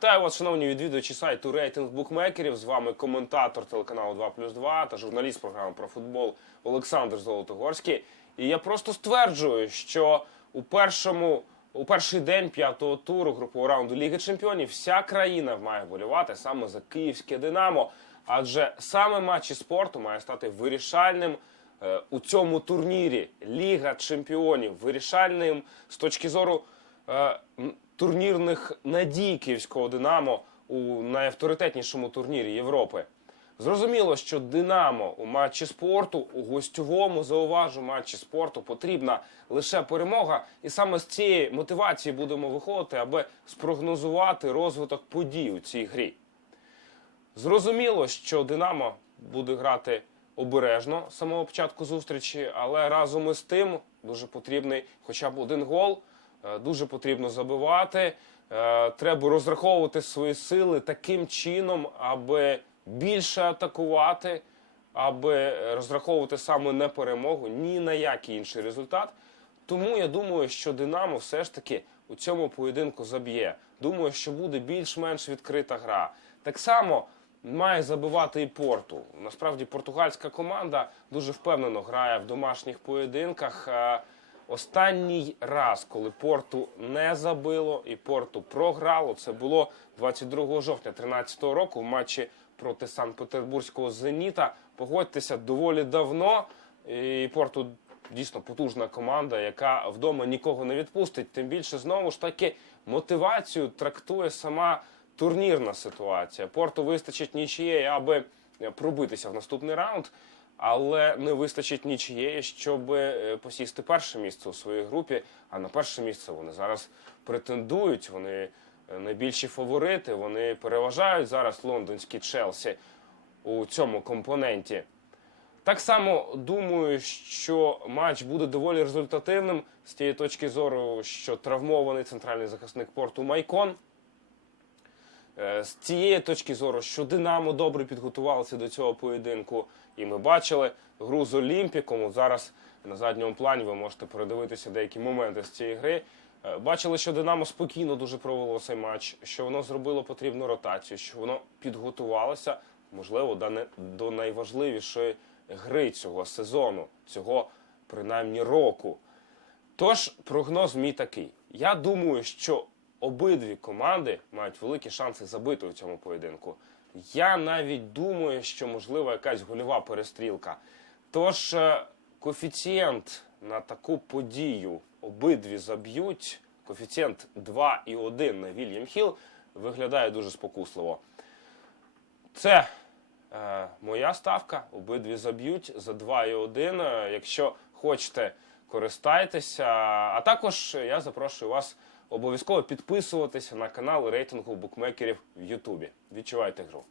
Вітаю вас, шановні відвідувачі сайту рейтинг букмекерів. З вами коментатор телеканалу 2 плюс 2 та журналіст програми про футбол Олександр Золотогорський. І я просто стверджую, що у першому у перший день п'ятого туру групового раунду Ліги Чемпіонів вся країна має болювати саме за київське Динамо. Адже саме матчі спорту має стати вирішальним е, у цьому турнірі. Ліга Чемпіонів вирішальним з точки зору е, турнірних надій київського Динамо у найавторитетнішому турнірі Європи. Зрозуміло, що Динамо у матчі спорту, у гостьовому зауважу матчі спорту потрібна лише перемога, і саме з цієї мотивації будемо виходити, аби спрогнозувати розвиток подій у цій грі. Зрозуміло, що Динамо буде грати обережно з самого початку зустрічі, але разом із тим дуже потрібний хоча б один гол. Е, Дуже потрібно забивати. Е, Треба розраховувати свої сили таким чином, аби більше атакувати, аби розраховувати саме не перемогу, ні на який інший результат. Тому я думаю, що Динамо все ж таки у цьому поєдинку заб'є. Думаю, що буде більш-менш відкрита гра. Так само має забивати і порту. Насправді португальська команда дуже впевнено грає в домашніх поєдинках. Останній раз, коли порту не забило і порту програло, це було 22 жовтня 2013 року в матчі проти Санкт-Петербурзького Зеніта. Погодьтеся доволі давно. І порту дійсно потужна команда, яка вдома нікого не відпустить. Тим більше знову ж таки мотивацію трактує сама турнірна ситуація. Порту вистачить нічиєї, аби пробитися в наступний раунд. Але не вистачить нічиєї, щоб е, посісти перше місце у своїй групі. А на перше місце вони зараз претендують. Вони е, найбільші фаворити. Вони переважають зараз лондонські Челсі у цьому компоненті. Так само думаю, що матч буде доволі результативним з тієї точки зору, що травмований центральний захисник порту Майкон. Е, З цієї точки зору, що Динамо добре підготувалося до цього поєдинку, і ми бачили гру з Олімпіком. Зараз на задньому плані ви можете передивитися деякі моменти з цієї гри. Е, Бачили, що Динамо спокійно дуже провело цей матч, що воно зробило потрібну ротацію, що воно підготувалося, можливо, до найважливішої гри цього сезону, цього принаймні року. Тож прогноз мій такий. Я думаю, що обидві команди мають великі шанси забити у цьому поєдинку. Я навіть думаю, що можливо якась гольова перестрілка. Тож е, коефіцієнт на таку подію обидві заб'ють. Коефіцієнт 2,1 на Вільям Хіл виглядає дуже спокусливо. Це е, моя ставка. Обидві заб'ють за 2,1. Е, Якщо хочете, користайтеся. А також я запрошую вас обов'язково підписуватися на канал рейтингу букмекерів в Ютубі. Відчувайте гру.